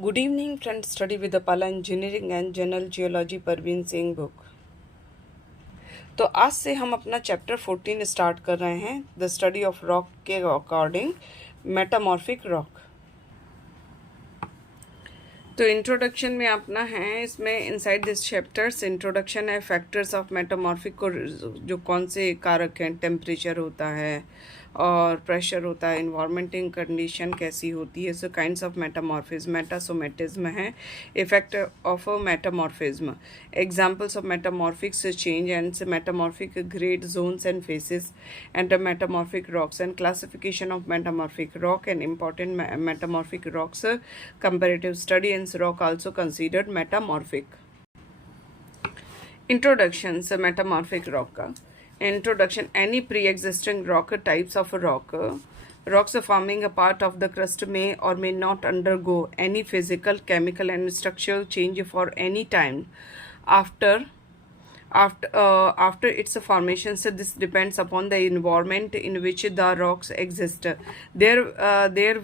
Good evening friends, study with Apala engineering and general geology Parveen Singh book. तो आज से हम अपना चैप्टर 14 स्टार्ट कर रहे हैं द स्टडी ऑफ रॉक के अकॉर्डिंग मेटामॉर्फिक रॉक। तो इंट्रोडक्शन में अपना है, इसमें इनसाइड दिस चैप्टर्स इंट्रोडक्शन है, फैक्टर्स ऑफ मेटामॉर्फिक को जो कौन से कारक हैं, टेम्परेचर होता है और प्रेशर होता है, इन्वायरमेंटिंग कंडीशन कैसी होती है, so kinds of metamorphism, metasomatism है, effect of metamorphism, examples of metamorphics change and metamorphic grade zones and facies and metamorphic rocks and classification of metamorphic rock and important metamorphic rocks, comparative study and rock also considered metamorphic. Introduction से metamorphic rock का introduction. Any pre-existing rock types of rocks forming a part of the crust may or may not undergo any physical, chemical and structural change for any time after its formation. So this depends upon the environment in which the rocks exist. There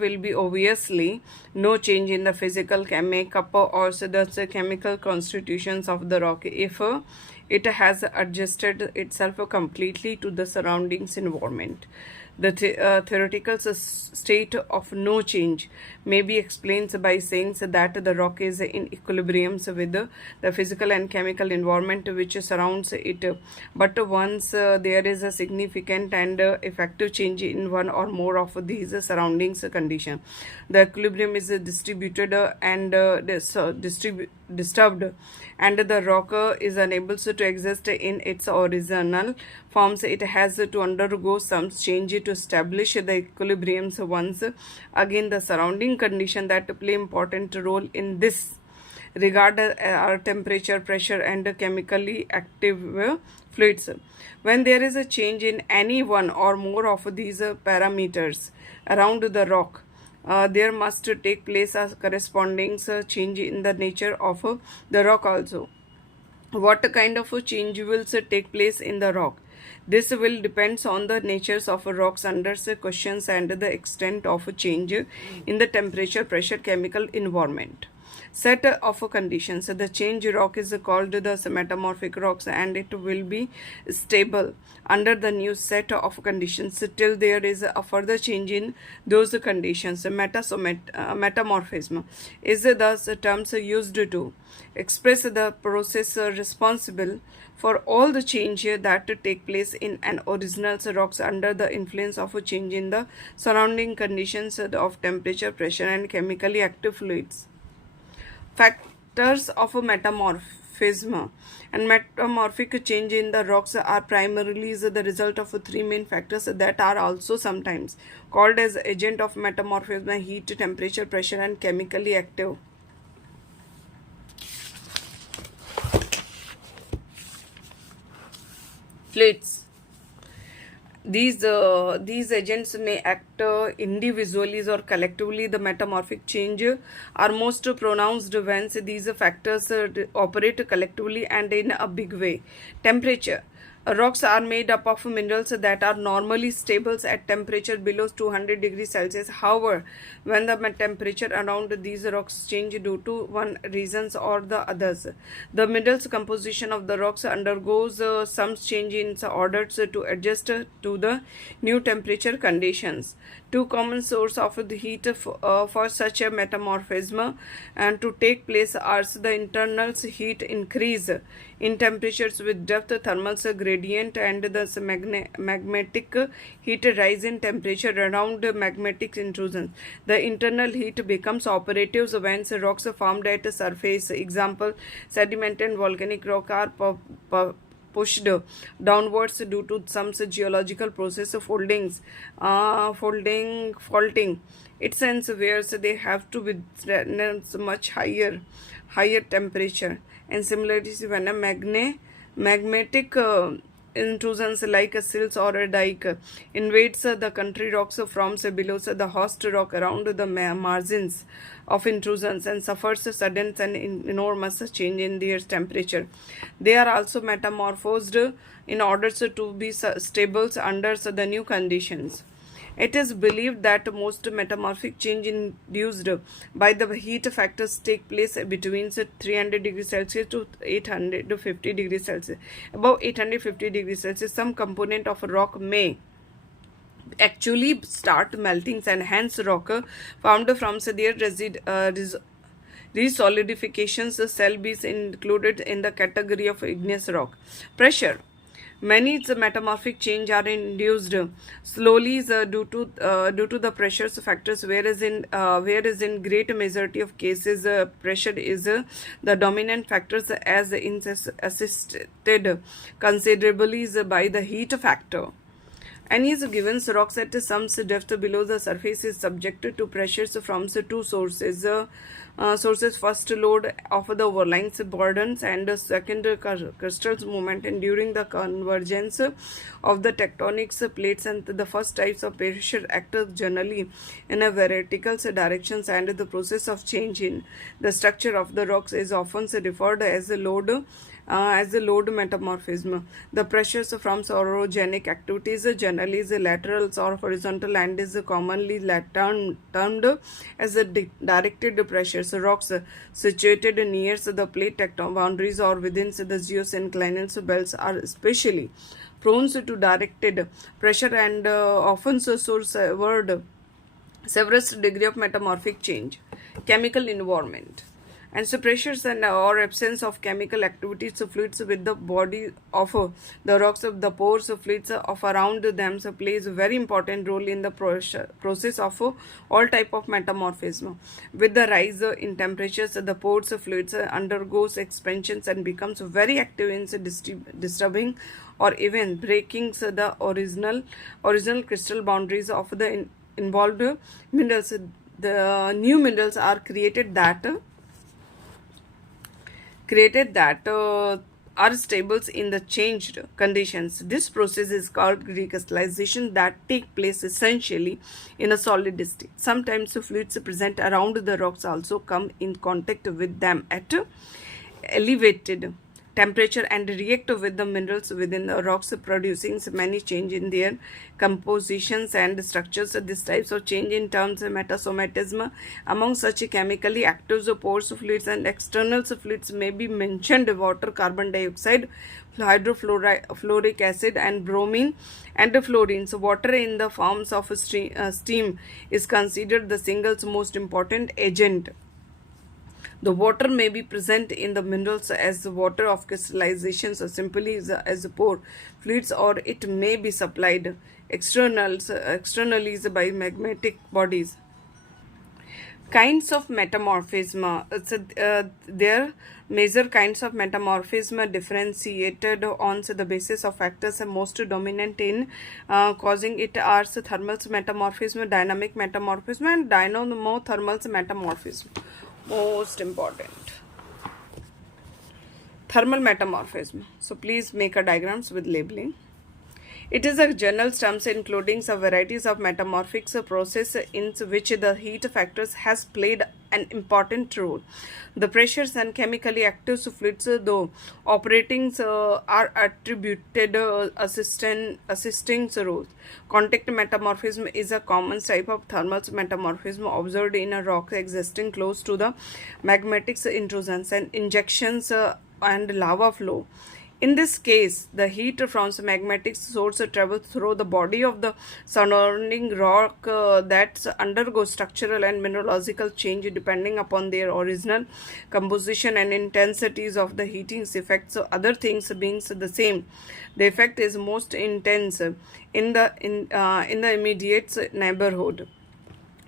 will be obviously no change in the physical makeup or the chemical constitutions of the rock if it has adjusted itself completely to the surroundings environment. The theoretical state of no change may be explained by saying that the rock is in equilibrium with the physical and chemical environment which surrounds it. But once there is a significant and effective change in one or more of these surroundings condition, the equilibrium is distributed and disturbed, and the rock is unable to exist in its original forms. It has to undergo some change to establish the equilibrium. Once again, the surrounding condition that play important role in this regard are temperature, pressure and chemically active fluids. When there is a change in any one or more of these parameters around the rock, there must take place a corresponding change in the nature of the rock also. What kind of a change will take place in the rock? This will depends on the natures of rocks under questions and the extent of change in the temperature, pressure, chemical environment. Set of conditions. The change rock is called the metamorphic rocks and it will be stable under the new set of conditions till there is a further change in those conditions. Metamorphism is the terms used to express the process responsible for all the change that take place in an original rocks under the influence of a change in the surrounding conditions of temperature, pressure and chemically active fluids. Factors of a metamorphism and metamorphic change in the rocks are primarily the result of three main factors that are also sometimes called as agent of metamorphism: heat, temperature, pressure and chemically active fluids. These agents may act individually or collectively. The metamorphic change are most pronounced when these factors operate collectively and in a big way. Temperature. Rocks are made up of minerals that are normally stable at temperature below 200 degrees Celsius. However, when the temperature around these rocks change due to one reasons or the others, the minerals composition of the rocks undergoes some change in order to adjust to the new temperature conditions. Two common sources of the heat for such a metamorphism and to take place are the internal heat increase in temperatures with depth, thermal gradient and the magmatic heat rise in temperature around magmatic intrusions. The internal heat becomes operative when rocks formed at the surface, example sediment and volcanic rock, are pushed downwards due to some geological process of faulting. It sense where they have to withstand much higher temperature. And similarly, when a magmatic intrusions like a silts or a dike invades the country rocks from below the host rock around the margins of intrusions and suffers sudden and enormous change in their temperature. They are also metamorphosed in order to be stable under the new conditions. It is believed that most metamorphic change induced by the heat factors take place between 300 degrees Celsius to 850 degrees Celsius. Above 850 degrees Celsius, some component of a rock may actually start melting, and hence rock found from their resolidifications shall be included in the category of igneous rock. Pressure. Many metamorphic change are induced slowly due to the pressure factors, whereas in great majority of cases pressure is the dominant factors, as assisted considerably by the heat factor. Any given rocks at some depth below the surface is subjected to pressures from two sources. First, load of the overlying burdens, and second, crystal movement. And during the convergence of the tectonic plates, and the first types of pressure act generally in a vertical directions, and the process of change in the structure of the rocks is often referred as a load metamorphism. The pressures from orogenic activities generally is lateral or horizontal, and is commonly termed as a directed pressures. Rocks situated near the plate tectonic boundaries or within the geosynclinal belts are especially prone to directed pressure, and often source several degree of metamorphic change. Chemical environment. And so pressures and or absence of chemical activities fluids with the body of the rocks of the pores fluids of around them plays a very important role in the process of all type of metamorphism. With the rise in temperatures, the pores fluids undergoes expansions and becomes very active in disturbing or even breaking the original crystal boundaries of the involved minerals. The new minerals are created that are stable in the changed conditions. This process is called recrystallization that take place essentially in a solid state. Sometimes fluids present around the rocks also come in contact with them at elevated temperature and react with the minerals within the rocks, producing many change in their compositions and structures. This types of change in terms of metasomatism. Among such chemically active pores, fluids, and external fluids may be mentioned water, carbon dioxide, hydrofluoric acid, and bromine and fluorine. So water in the forms of steam is considered the single most important agent. The water may be present in the minerals as water of crystallization, so simply as pore fluids, or it may be supplied externally by magmatic bodies. Kinds of metamorphism. There major kinds of metamorphism differentiated on the basis of factors most dominant in causing it are thermal metamorphism, dynamic metamorphism, and dynamothermal metamorphism. Most important. Thermal metamorphism. So please make a diagrams with labeling. It is a general term including some varieties of metamorphic process in which the heat factors has played an important role. The pressures and chemically active fluids, though operating, are attributed assisting roles. Contact metamorphism is a common type of thermal metamorphism observed in a rock existing close to the magmatic intrusions and injections and lava flow. In this case, the heat from the magmatic source travels through the body of the surrounding rock that undergoes structural and mineralogical change depending upon their original composition and intensities of the heating effect. So other things being the same, the effect is most intense in the immediate neighborhood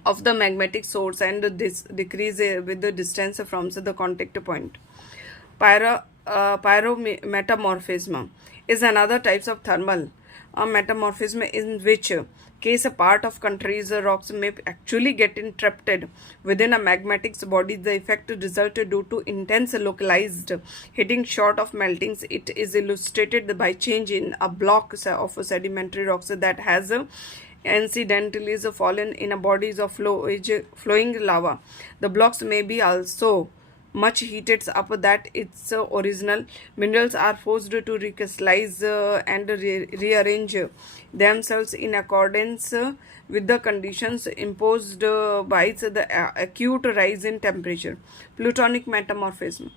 of the magmatic source, and this decrease with the distance from the contact point. Pyrometamorphism is another type of thermal metamorphism in which case a part of country's rocks may actually get entrapped within a magmatic body. The effect resulted due to intense localized heating short of meltings. It is illustrated by change in a block of sedimentary rocks that has incidentally fallen in a bodies of flowing lava. The blocks may be also much heated up that its original minerals are forced to recrystallize and rearrange themselves in accordance with the conditions imposed by the acute rise in temperature. Plutonic metamorphism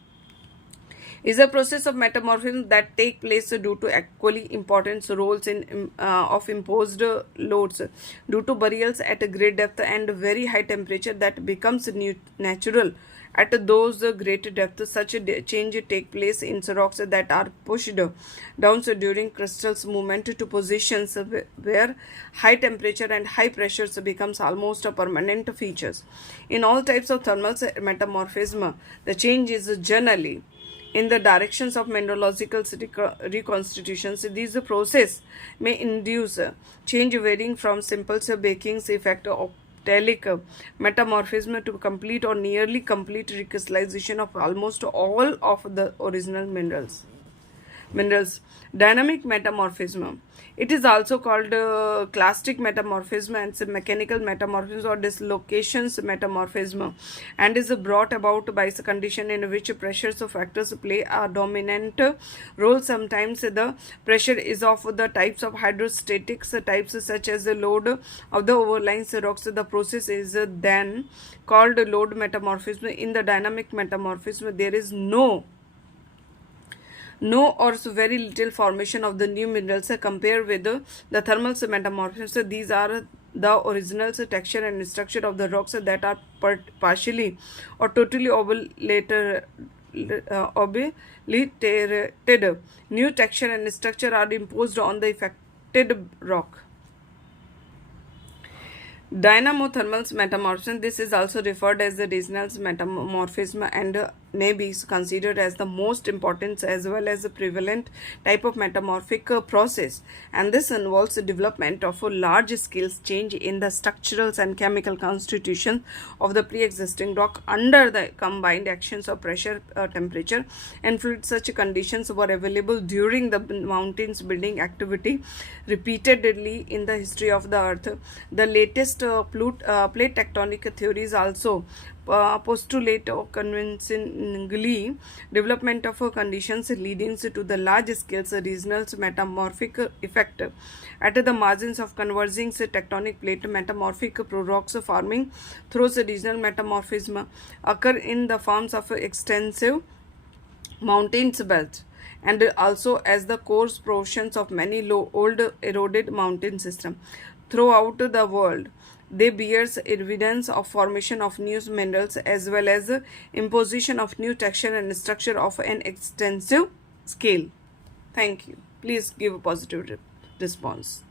is a process of metamorphism that take place due to equally important roles in of imposed loads due to burials at a great depth and very high temperature that becomes natural at those great depths. Such a change take place in rocks that are pushed down during crystals movement to positions where high temperature and high pressures becomes almost a permanent features. In all types of thermal metamorphism, the change is generally in the directions of mineralogical reconstitutions. These process may induce change varying from simple baking's effect of telic metamorphism to complete or nearly complete recrystallization of almost all of the original minerals. Dynamic metamorphism, it is also called clastic metamorphism and mechanical metamorphism or dislocations metamorphism, and is brought about by a condition in which pressures factors play a dominant role. Sometimes the pressure is of the types of hydrostatics types such as the load of the overlying rocks. The process is then called load metamorphism. In the dynamic metamorphism, there is no or very little formation of the new minerals compared with the thermal metamorphism. These are the original texture and structure of the rocks that are partially or totally obliterated. New texture and structure are imposed on the affected rock. Dynamothermal metamorphism, this is also referred as the resonance metamorphism and may be considered as the most important as well as the prevalent type of metamorphic process, and this involves the development of a large scale change in the structural and chemical constitution of the pre-existing rock under the combined actions of pressure, temperature and fluid. Such conditions were available during the mountains building activity repeatedly in the history of the earth. The latest plate tectonic theories also postulate convincingly development of conditions leading to the large scale regional metamorphic effect at the margins of converging tectonic plate. Metamorphic rocks forming through regional metamorphism occur in the forms of extensive mountains belts and also as the coarse portions of many old eroded mountain systems throughout the world. They bears evidence of formation of new minerals as well as imposition of new texture and structure of an extensive scale. Thank you. Please give a positive response.